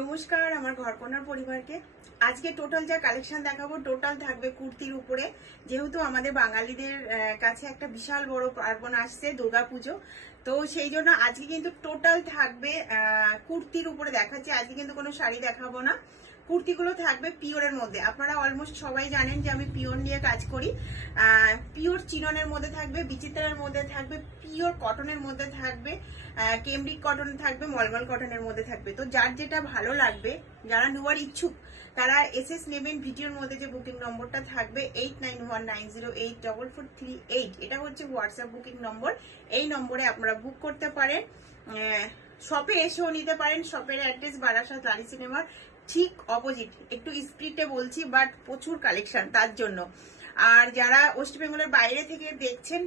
নমস্কার আমার ঘরকন্যার পরিবারকে। আজকে টোটাল যা কালেকশন দেখাবো টোটাল থাকবে কুর্তির উপরে। যেহেতু আমাদের বাঙালিদের কাছে একটা বিশাল বড় পার্বণ আসছে দুর্গাপুজো, তো সেই জন্য আজকে কিন্তু টোটাল থাকবে কুর্তির উপরে দেখাচ্ছি। আজকে কিন্তু কোনো শাড়ি দেখাবো না, কুর্তিগুলো থাকবে পিওরের মধ্যে। আপনারা অলমোস্ট সবাই জানেন যে আমি পিওর নিয়ে কাজ করি। পিওর চিননের মধ্যে থাকবে, বিচিত্রার মধ্যে থাকবে, পিওর কটনের মধ্যে থাকবে, কেমব্রিক কটন থাকবে, মলমল কটনের মধ্যে থাকবে। তো যার যেটা ভালো লাগবে, যারা নেওয়ার ইচ্ছুক তারা এসএস নেবেন। ভিডিওর মধ্যে যে বুকিং নম্বরটা থাকবে 8919084438, এটা হচ্ছে হোয়াটসঅ্যাপ বুকিং নম্বর। এই নম্বরে আপনারা বুক করতে পারেন, শপে এসেও নিতে পারেন। শপের অ্যাড্রেস বারাসাত রানী সিনেমার ঠিক অপোজিট। একটু স্পিডে বলছি বাট প্রচুর কালেকশন তার জন্য। আর যারা ওয়েস্ট বেঙ্গলের বাইরে থেকে দেখছেন,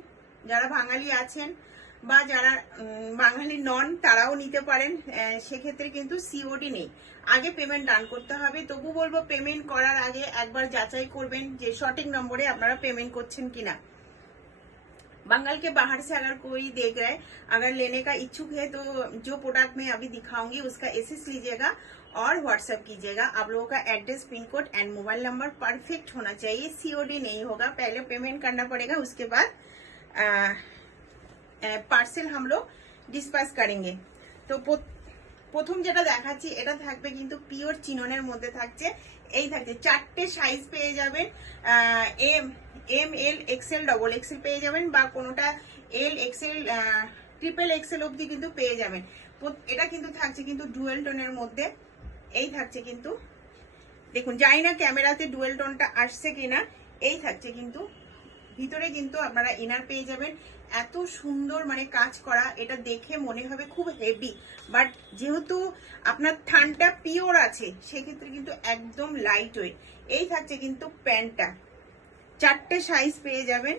যারা বাঙালি আছেন বা যারা বাঙালি নন তারাও নিতে পারেন। সেক্ষেত্রে কিন্তু সিওডি নেই, আগে পেমেন্ট ডান করতে হবে। তবু বলবো পেমেন্ট করার আগে একবার যাচাই করবেন যে সঠিক নম্বরে আপনারা पेमेंट করছেন কিনা। बंगाल के बाहर से अगर कोई देख रहा है, अगर लेने का इच्छुक है, तो जो प्रोडक्ट मैं अभी दिखाऊंगी उसका एसएस लीजिएगा और व्हाट्सएप कीजिएगा। आप लोगों का address, pin code and mobile number perfect होना चाहिए। सीओडी नहीं होगा, पहले पेमेंट करना पड़ेगा, उसके बाद পার্সেল हम लोग ডিসপ্যাচ करेंगे। তো প্রথম যেটা দেখাচ্ছি এটা থাকবে কিন্তু পিওর চিননের মধ্যে থাকছে। এই থাকছে চারটে সাইজ পেয়ে যাবেন, M L XL double XL পেয়ে যাবেন, বা কোনোটা এল এক্সেল ট্রিপল এক্সেল অবধি কিন্তু পেয়ে যাবেন। এটা কিন্তু থাকছে কিন্তু ডুয়েল টোনের মধ্যে। এই থাকছে কিন্তু দেখুন, জানি না ক্যামেরাতে ডুয়েল টোনটা আসছে কিনা। এই থাকছে কিন্তু ভিতরে কিন্তু আপনারা ইনার পেয়ে যাবেন। এত সুন্দর মানে কাজ করা, এটা দেখে মনে হবে খুব হেভি, বাট যেহেতু আপনার থানটা পিওর আছে সেক্ষেত্রে কিন্তু একদম লাইট ওয়েট। এই থাকছে কিন্তু প্যান্টটা, চারটে সাইজ পেয়ে যাবেন।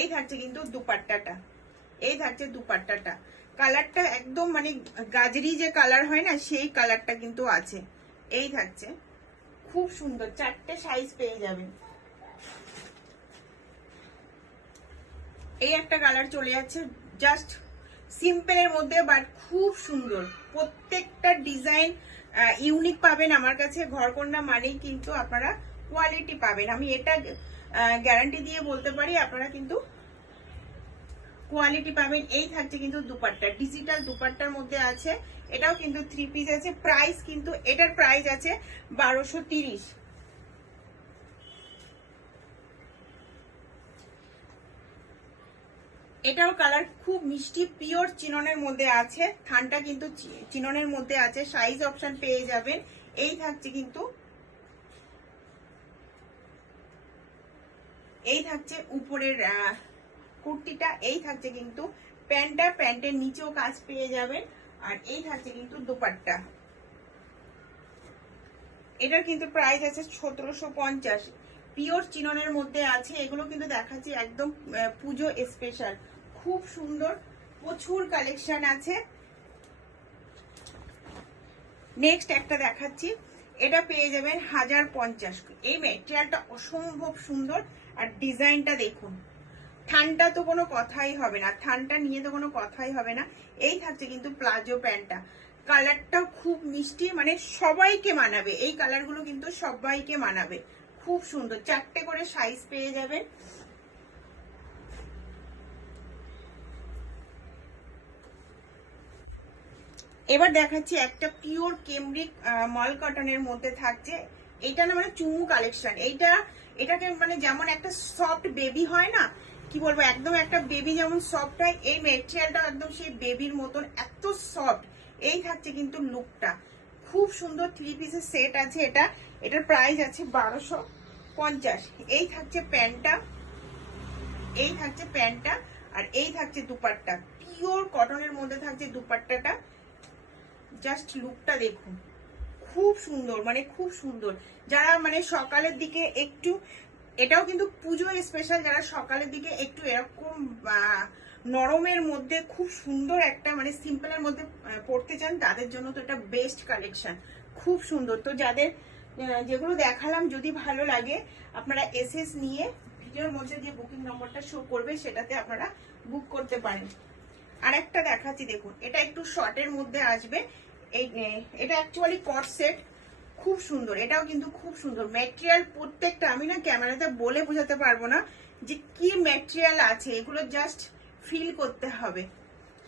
এই থাকছে কিন্তু দুপাট্টাটা, এই থাকছে দুপাট্টাটা। কালারটা একদম মানে গাজরি যে কালার হয় না, সেই কালারটা কিন্তু আছে। এই থাকছে খুব সুন্দর, চারটে সাইজ পেয়ে যাবেন। এই একটা কালার চলে যাচ্ছে জাস্ট সিম্পলের মধ্যে, বাট খুব সুন্দর। প্রত্যেকটা ডিজাইন ইউনিক পাবেন আমার কাছে। ঘরকন্যা মানেই কিন্তু আপনারা কোয়ালিটি পাবেন, আমি এটা গ্যারান্টি দিয়ে বলতে পারি। আপনারা কিন্তু কোয়ালিটি পাবেন। এই থাকছে কিন্তু দুপাট্টা, ডিজিটাল দুপাট্টার মধ্যে আছে। এটাও কিন্তু 3 পিস আছে। প্রাইস কিন্তু এটার প্রাইস আছে 1230। এটাও কালার খুব মিষ্টি, পিওর চিননের মধ্যে আছে। থানটা কিন্তু চিননের মধ্যে আছে, সাইজ অপশন পেয়ে যাবেন। এই থাকছে কিন্তু, এই থাকছে উপরের কুর্তিটা। এই থাকছে কিন্তু প্যান্টটা, প্যান্টের নিচেও কাজ পেয়ে যাবেন। আর এই থাকছে কিন্তু দোপাট্টা। এটার কিন্তু প্রাইস আছে 1750। পিওর চিননের মধ্যে আছে। এগুলো কিন্তু দেখাচ্ছি একদম পুজো স্পেশাল, খুব সুন্দর, প্রচুর কালেকশন আছে। নেক্সট একটা দেখাচ্ছি, এটা পেয়ে যাবেন 1050। এই ম্যাটেরিয়ালটা অসম্ভব সুন্দর, আর ডিজাইনটা দেখুন। থানটা তো কোনো কথাই হবে না, থানটা নিয়ে তো কোনো কথাই হবে না। এই থাকছে কিন্তু প্লাজো প্যান্টটা, কালারটাও খুব মিষ্টি, মানে সবাইকে মানাবে। এই কালারগুলো কিন্তু সবাইকে মানাবে, খুব সুন্দর। চারটে করে সাইজ পেয়ে যাবেন। এবার দেখাচ্ছি একটা পিওর কেমব্রিক মল কটনের মধ্যে থাকছে। এটা না মানে চুমু কালেকশন। এটাকে মানে যেমন একটা সফট বেবি হয় না, কি বলবো, একদম একটা বেবি যেমন সফট হয়, এই ম্যাটেরিয়ালটা একদম সেই বেবির মতন, এত সফট। এই থাকছে কিন্তু লুকটা খুব সুন্দর। 3 পিসের সেট আছে এটা। এটার প্রাইস আছে 1250। এই থাকছে প্যান্টটা, এই থাকছে প্যান্টটা, আর এই থাকছে দুপাট্টা। পিওর কটনের মধ্যে থাকছে দুপাট্টাটা। জাস্ট লুকটা দেখুন, খুব সুন্দর, মানে খুব সুন্দর। যারা মানে সকালের দিকে একটু, এটাও কিন্তু পুজো স্পেশাল, যারা সকালের দিকে একটু এরকম নরমের মধ্যে খুব সুন্দর একটা মানে সিম্পলের মধ্যে পড়তে চান, তাদের জন্য তো এটা বেস্ট কালেকশন, খুব সুন্দর। তো যাদের যেগুলো দেখালাম যদি ভালো লাগে, আপনারা এসএস নিয়ে ভিডিওর মধ্যে যে বুকিং নম্বরটা শো করবে সেটাতে আপনারা বুক করতে পারেন। আর একটা দেখাচ্ছি দেখুন, এটা একটু শর্টের মধ্যে আসবে। এই এটা অ্যাকচুয়ালি কট সেট, খুব সুন্দর, এটাও কিন্তু খুব সুন্দর ম্যাটেরিয়াল প্রত্যেকটা। আমি না ক্যামেরাতে বলে বোঝাতে পারবো না যে কি ম্যাটেরিয়াল আছে, এগুলো জাস্ট ফিল করতে হবে।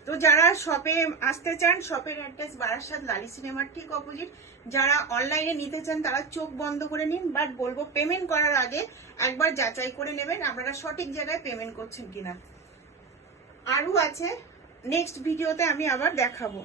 তো যারা শপে আসতে চান, শপের অ্যাড্রেস বারাসাত লালি সিনেমার ঠিক অপোজিট। যারা অনলাইনে নিতে চান তারা চোখ বন্ধ করে নিন, বাট বলবো পেমেন্ট করার আগে একবার যাচাই করে নেবেন আপনারা সঠিক জায়গায় পেমেন্ট করছেন কিনা। আরও আছে, নেক্সট ভিডিওতে আমি আবার দেখাবো।